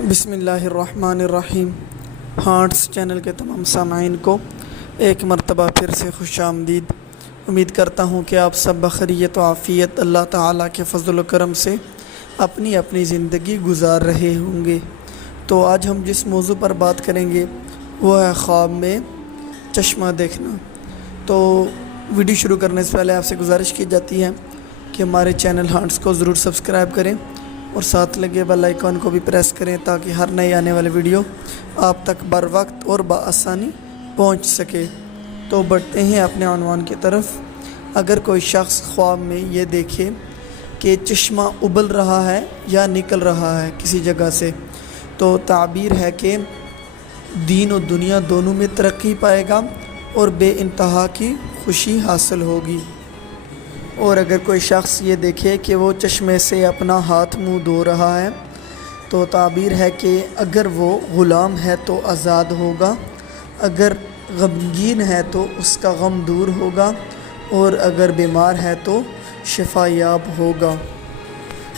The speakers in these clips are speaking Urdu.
بسم اللہ الرحمن الرحیم۔ ہارٹس چینل کے تمام سامعین کو ایک مرتبہ پھر سے خوش آمدید۔ امید کرتا ہوں کہ آپ سب بخیریت و عافیت اللہ تعالیٰ کے فضل و کرم سے اپنی اپنی زندگی گزار رہے ہوں گے۔ تو آج ہم جس موضوع پر بات کریں گے وہ ہے خواب میں چشمہ دیکھنا۔ تو ویڈیو شروع کرنے سے پہلے آپ سے گزارش کی جاتی ہے کہ ہمارے چینل ہارٹس کو ضرور سبسکرائب کریں اور ساتھ لگے بیل آئیکن کو بھی پریس کریں تاکہ ہر نئی آنے والی ویڈیو آپ تک بر وقت اور بآسانی پہنچ سکے۔ تو بڑھتے ہیں اپنے عنوان کی طرف۔ اگر کوئی شخص خواب میں یہ دیکھے کہ چشمہ ابل رہا ہے یا نکل رہا ہے کسی جگہ سے، تو تعبیر ہے کہ دین و دنیا دونوں میں ترقی پائے گا اور بے انتہا کی خوشی حاصل ہوگی۔ اور اگر کوئی شخص یہ دیکھے کہ وہ چشمے سے اپنا ہاتھ منہ دھو رہا ہے، تو تعبیر ہے کہ اگر وہ غلام ہے تو آزاد ہوگا، اگر غمگین ہے تو اس کا غم دور ہوگا، اور اگر بیمار ہے تو شفا یاب ہوگا۔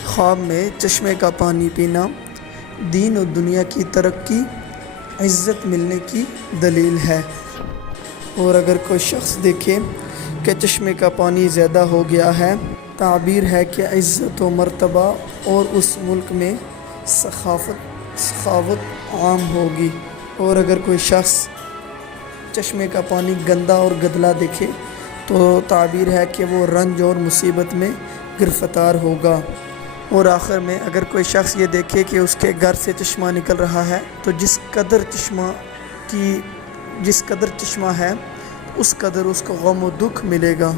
خواب میں چشمے کا پانی پینا دین و دنیا کی ترقی، عزت ملنے کی دلیل ہے۔ اور اگر کوئی شخص دیکھے کہ چشمے کا پانی زیادہ ہو گیا ہے، تعبیر ہے کہ عزت و مرتبہ اور اس ملک میں سخاوت عام ہوگی۔ اور اگر کوئی شخص چشمے کا پانی گندا اور گدلا دیکھے تو تعبیر ہے کہ وہ رنج اور مصیبت میں گرفتار ہوگا۔ اور آخر میں اگر کوئی شخص یہ دیکھے کہ اس کے گھر سے چشمہ نکل رہا ہے، تو جس قدر چشمہ ہے اس قدر اس کو غم و دکھ ملے گا۔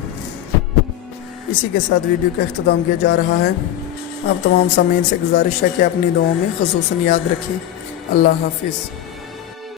اسی کے ساتھ ویڈیو کا اختتام کیا جا رہا ہے۔ آپ تمام سامعین سے گزارش ہے کہ اپنی دعاؤں میں خصوصاً یاد رکھیں۔ اللہ حافظ۔